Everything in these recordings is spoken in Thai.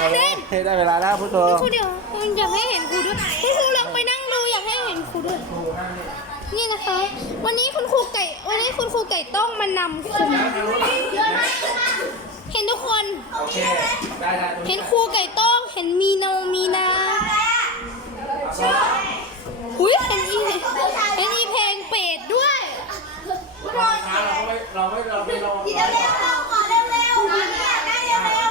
เอนเล้วได้เวลาแล้วพุทโธครูเดี๋ยวคุณอยากให้เห็นครูด้วยคุณครูลองไปนั่งดูอยากให้เห็นครูด้วย นี่นะคะ วันนี้คุณครูไก่ วันนี้คุณครูไก่ต้องมานำคุณเห็นทุกคนเห็นครูไก่ต้องเห็นมีนงมีนาอุ้ยเห็นอีเห็นอีเพลงเป็ดด้วยเราไม่เราไม่เราไม่เราเร็วเร็วขอเร็วเร็วได้เร็วเร็ว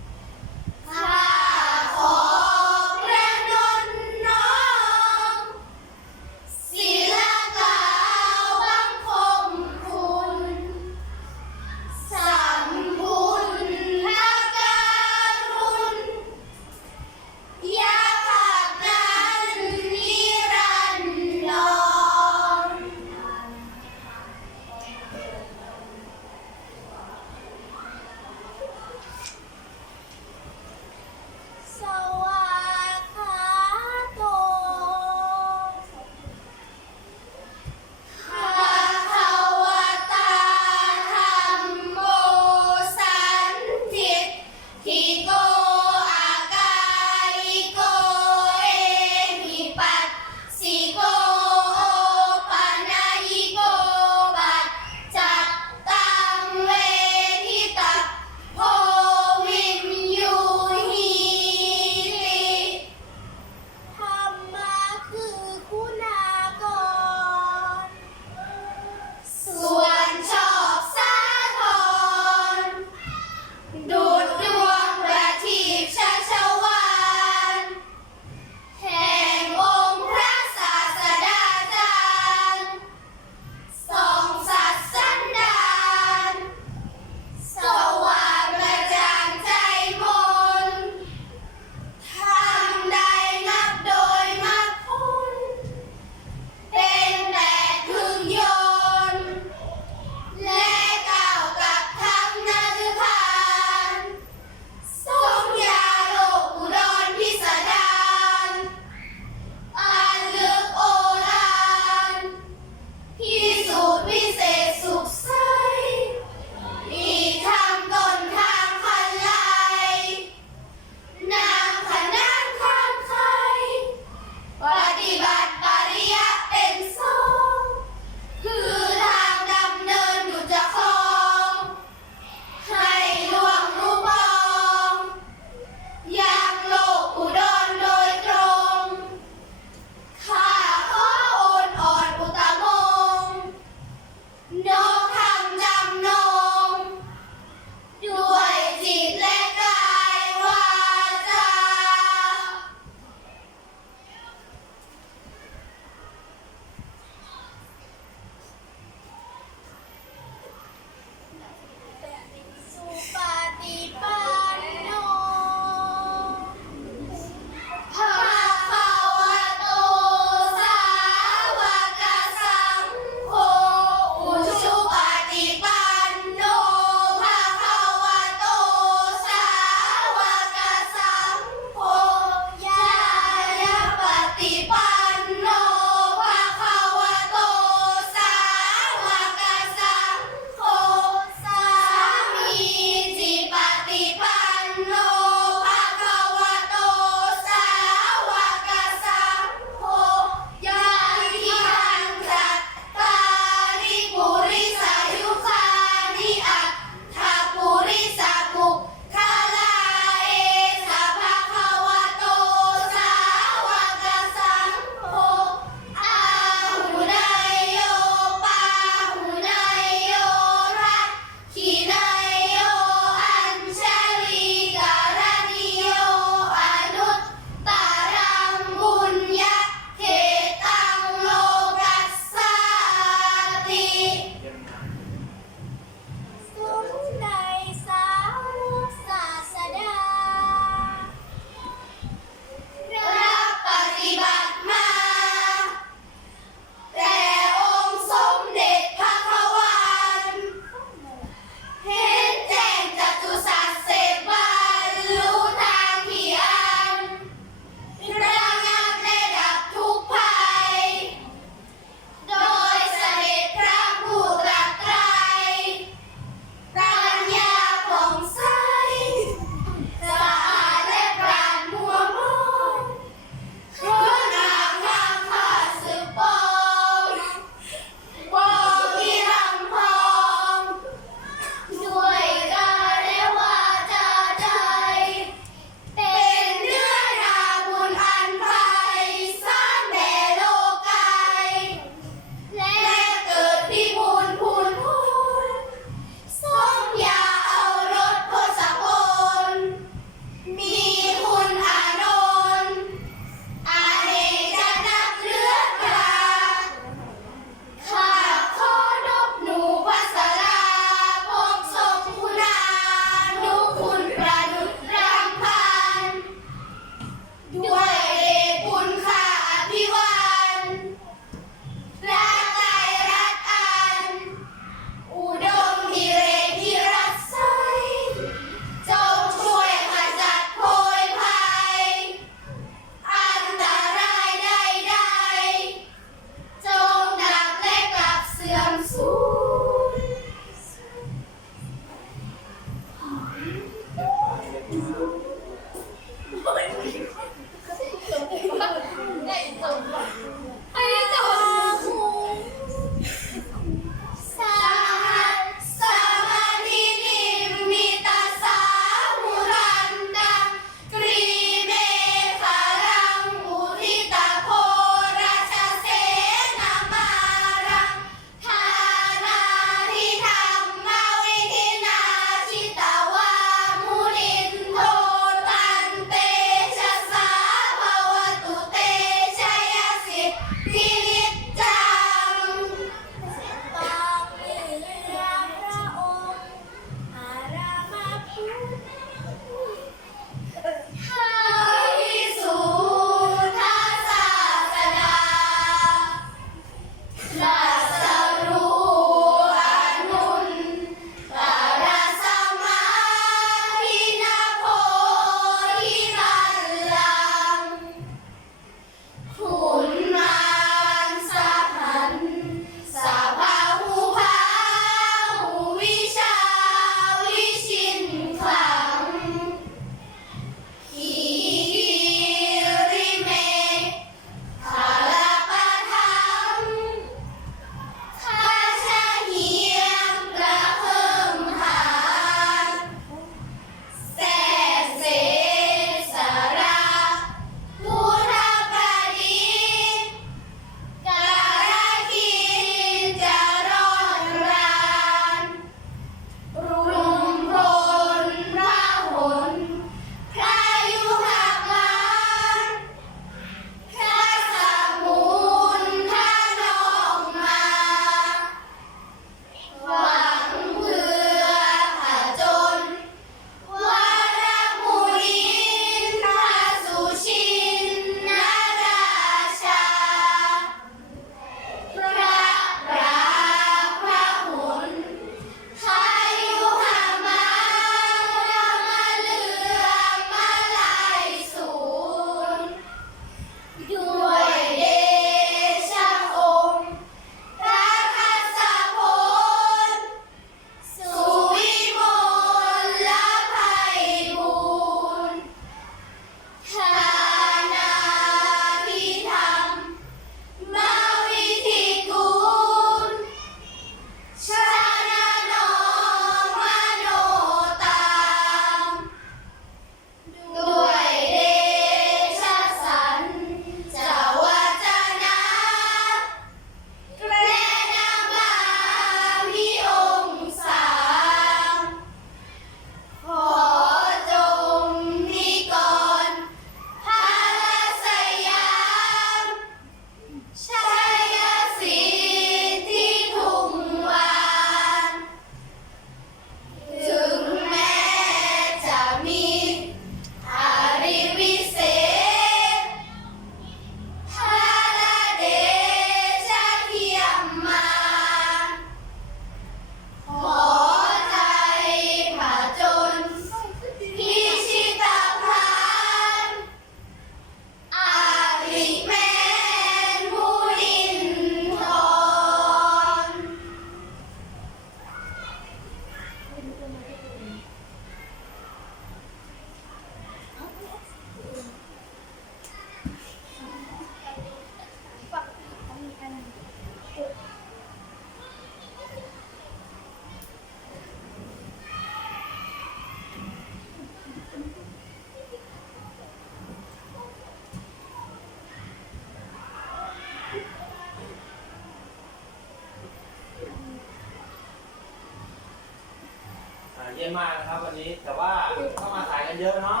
เย็นมมากนะครับวันนี้แต่ว่าเข้ามาสายกันเยอะเนาะ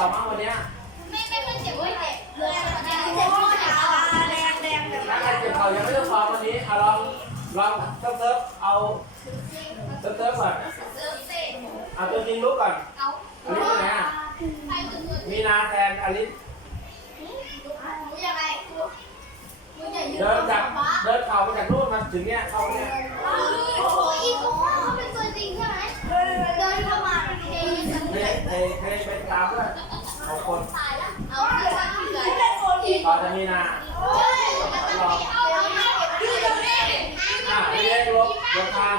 เรามากวันเนี้ยไม่ไม่ไม่เจ็บเเจ็บเลยเจ็บเจ็บข้อขาแรงแรงแบบถ้าใครเจ็บเข่ายังไม่ต้องพร้อมวันนี้เอาลองลองเติร์ฟเซิร์เอาเติร์ฟเติร์ฟก่อนเริ่มเต้นเอาตัวจริงลุกก่อนเอาอันนะมีนาแทนอลิสเดินจากเดินเข่ามาจากนู่นมาถึงเนี้ยเข่าเนี้ยอีกโอ้เขาเป็นตัวจริงใช่ไหมเดินเข้ามาเป็นเทเทเทไปตามด้วย หกคนต่อจากนี้นะลองอะเลขลบลบทาง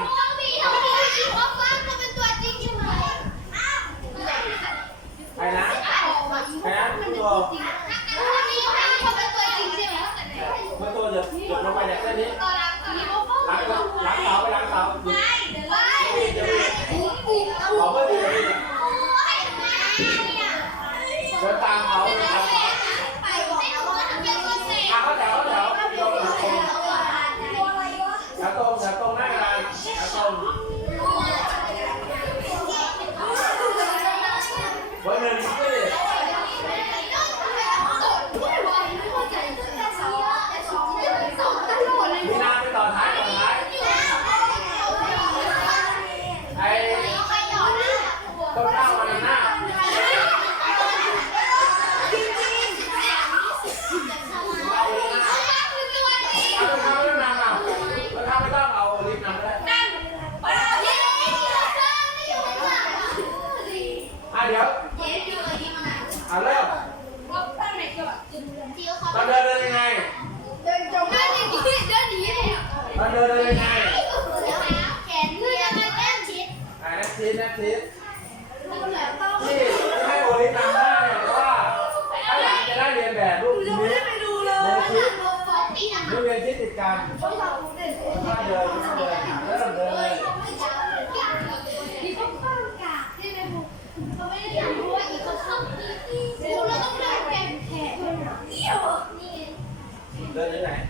来人来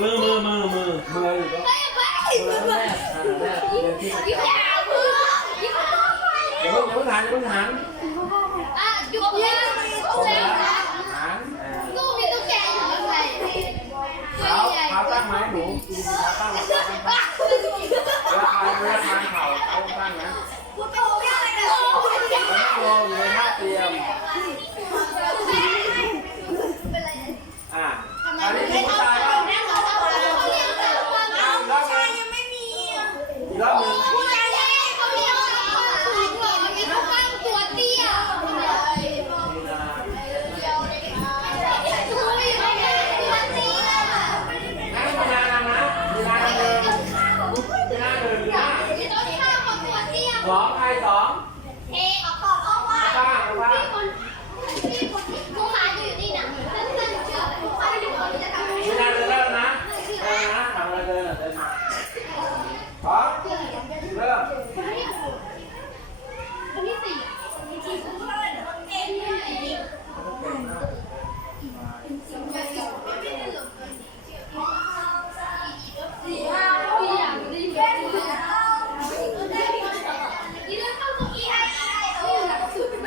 มือมือมือมือมืออยู่ก็มือแม่แม่เดี๋ยวที่เดี๋ยวเดี๋ยวหันเดี๋ยวหันอ่ะหยุดเลย เท้าเท้าตั้งไหมหนูดูเท้าตั้ง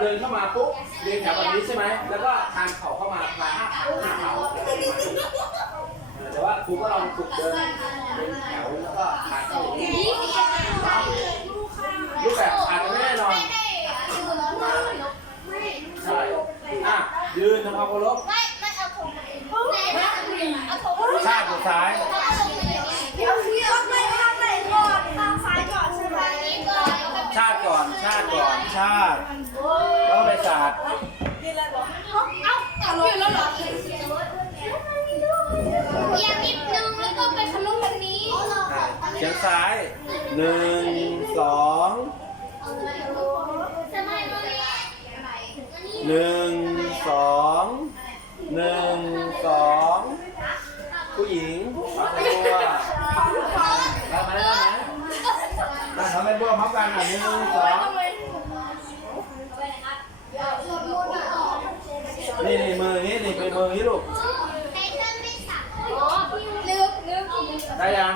เดินให้เราเดินเข้ามาปุ๊บเรียงแถวแบบนี้ใช่ไหมแล้วก็ทานเข่าเข้ามาพลายห้าเข่าห้าเข่าเออแต่ว่าครูก็ลองฝึกเดินเป็นแถวแล้วก็ทานเข้าอย่างนี้รูปแบบอาจจะไม่แน่นอนใช่อะยืนทำความเคารพ กันอะหนึ่งสองนี่นี่มือนี้นี่เป็นมือนี้ลูกได้ยัง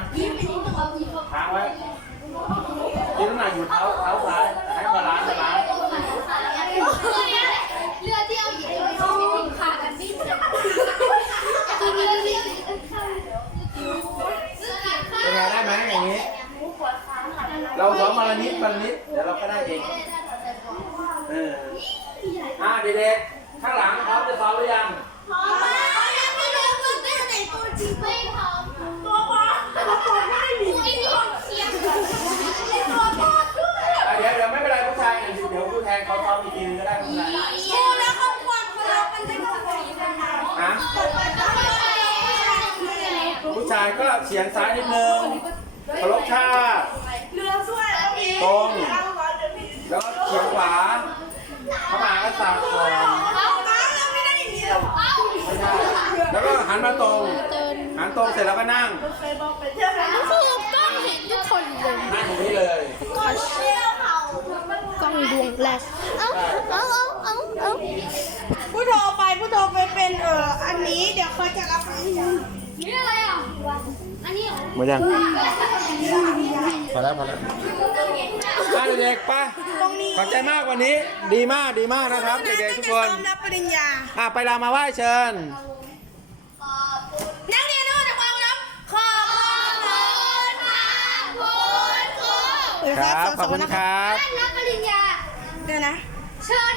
ค้างไว้ที่น้ำหนักอยู่เท้าเท้าซ้ายให้บาลานซ์บาลานซ์ เรือที่เอาหญิงไปลงขากันดิ้นคือเรือที่ เป็นไงได้ไหมอย่างนี้ เราซ้อ มมาละนิดมาละนิดเดี๋ยวเราก็ได้เองเอออ่าเด็กๆข้างหลังพร้อมจะซ้อมหรือยังพร้อมแล้วยังไม่รู้ว่าเป็นไหนตัวจริงไม่พร้อมตัวปอมตัวปอมไม่ได้มีไอ้นี่เสียงตัวปอมด้วยเดี๋ยวเดี๋ยวไม่เป็นไรผู้ชายเดี๋ยวผู้แทนเขาซ้อมอีกทีนึงก็ได้ผู้ชายโอ้แล้วเขาควรเรามันจะต้องไปนะคะฮะผู้ชายผู้ชายก็เฉียงซ้ายนิดนึงเคารพชาติ เรือช่วยแล้วมี ตรง เก้าร้อยเดือนมี แล้วก็เฉียงขวาเข้ามาก็สับก่อนเอาป้าเราไม่ได้อย่างนี้หรอไม่ใช่แล้วก็หันมาตรง หันตรงเสร็จแล้วก็นั่งเคยบอกไปเที่ยวไหนคือต้องเห็นทุกคนเลยนั่งตรงนี้เลยคนเที่ยวเขากล้องดวงแรกเอ้าเอ้าเอ้าเอ้าเอ้าผู้โทรไปผู้โทรไปเป็นเอ่ออันนี้เดี๋ยวเขาจะรับนี่อะไรอะอันนี้เหรอหมดยังพอแล้วพอแล้วอะเด็กๆไปขอบใจมากวันนี้ ดีมากดีมากนะครับเด็กๆทุกคนรับปริญญาอะไปเรามาไหว้เชิญนักเรียนทุกคนจะฟังครับขอบคุณค่ะคุณครูครับขอบคุณครับ รับปริญญาเดี๋ยวนะ เชิญ